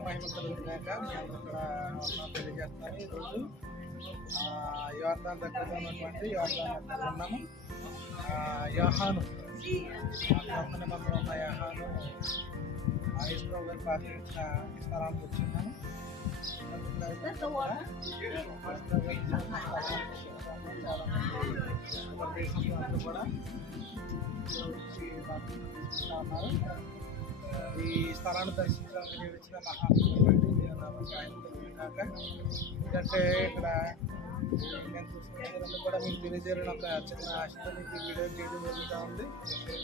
మహిమ కలుగుతున్నాక మీ అందరూ కూడా వందనాలు తెలియజేస్తున్నాను ఈరోజు ఆ, యోర్దాన్ దగ్గరలో ఉన్నటువంటి యోర్దాన్ దగ్గర ఉన్నాము ఆ, యోహాను కొత్త నిబంధనలో ఉన్న యోహాను ఈశ్వరావు గారి పార్టీ ఇచ్చిన స్థలానికి వచ్చిన్నాను కూడా వచ్చి పార్టీ తీసుకుంటా ఉన్నారు ఈ స్థలాన్ని దర్శించడానికి నేను ఇచ్చిన మహాత్మాక ఎందుకంటే ఇక్కడ నేను చూసుకునేది కూడా మీకు తెలియజేయడం ఒక చిన్న ఆశతో మీకు వీడియో చేయడం జరుగుతూ ఉంది.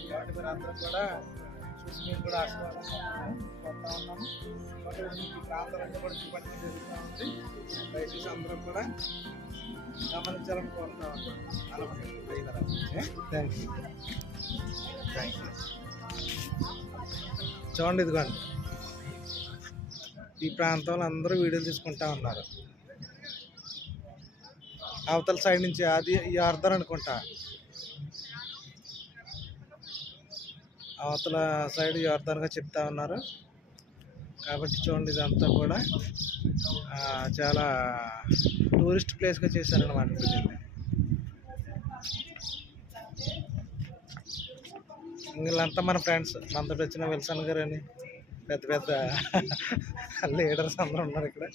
కాబట్టి మీరు అందరూ కూడా చూసి మీరు కూడా ఆశీర్వాదం కొడతా ఉన్నాము కాబట్టి మీకు ప్రాంతాలన్నీ కూడా చూపట్టడం జరుగుతూ ఉంది. దయచేసి అందరూ కూడా గమనించాలని కోరుతా ఉన్నాను. అలా థ్యాంక్ యూ థ్యాంక్ యూ చూడండి ఇదిగోండి. ఈ ప్రాంతంలో అందరూ వీడియోలు తీసుకుంటా ఉన్నారు. అవతల సైడ్ నుంచి అది ఈ అర్థం అనుకుంటా. అవతల సైడ్ అర్థంగా చెప్తా ఉన్నారు. కాబట్టి చూడండి ఇదంతా కూడా చాలా టూరిస్ట్ ప్లేస్గా చేశారనమాట వీళ్ళంతా మన ఫ్రెండ్స్. మనతో వచ్చిన విల్సన్ గారు అని పెద్ద పెద్ద లీడర్స్ అందరూ ఉన్నారు ఇక్కడ.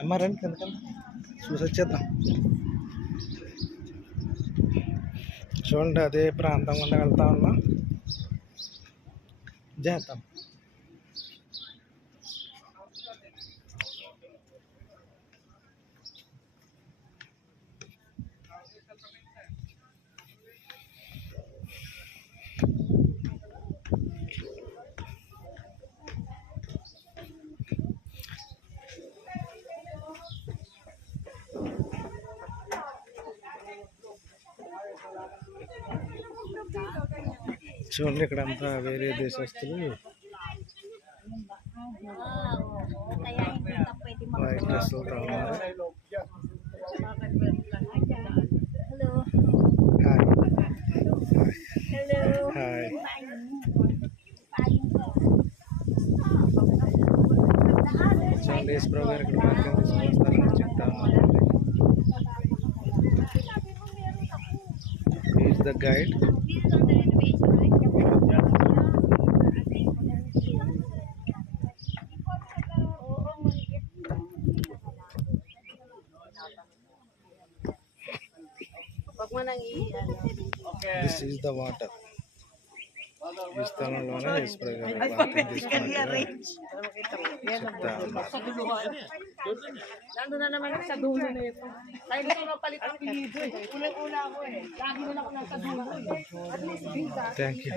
అమ్మ రండి కిందకన్నా చూసి వచ్చేద్దాం. చూడండి అదే ప్రాంతం గుండా వెళ్తా ఉన్నాం. చేద్దాం చూడండి ఇక్కడ అంతా వేరే దేశస్తులు Kaya hindi ka pwede white డ్రెస్సులతో ఉన్నారు Hello. Hi Hello. హాయ్ చూడండి యేసుప్రభు గారు ఇక్కడ వాక్యం తీసుకొస్తారని చెప్తా ఉన్నారు is the guide Huwag mo nang i-ano. This is the water ఈ స్థలంలోనే యేసుప్రభు గారు వాక్యం తీసుకున్నట్టుగా చెప్తా ఉన్నారు Nandun na naman ako sa dulo na ito. Tayo na mapalit ang pilido eh. Unang-una ako eh. Lagi na ako nasa dulo eh. At least visa. Thank you